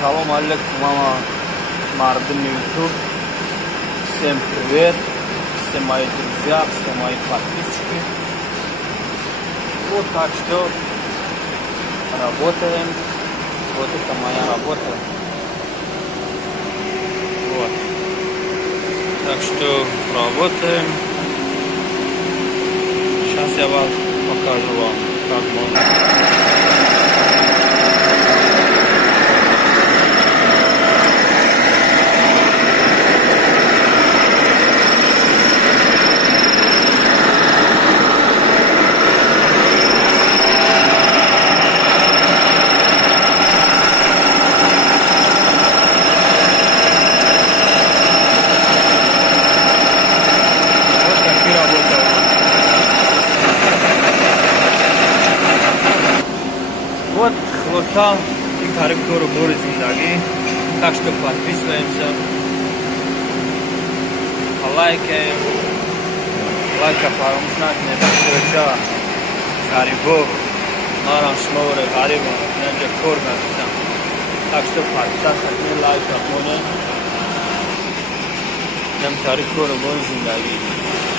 Салом алейкум, мама мардым YouTube. Всем привет, все мои друзья, все мои подписчики. Вот так что работаем. Вот это моя работа. Вот. Так что работаем. Сейчас я вам покажу вам, как можно. Вот хлопцам и корректуру буры зиндаги. Так что подписываемся, лайкаем, лайка фарамуш не так что гарибо, нарам шморе гарибо, ненже корга. Так что подписаться, не лайка моне, нем корректуру буры зиндаги.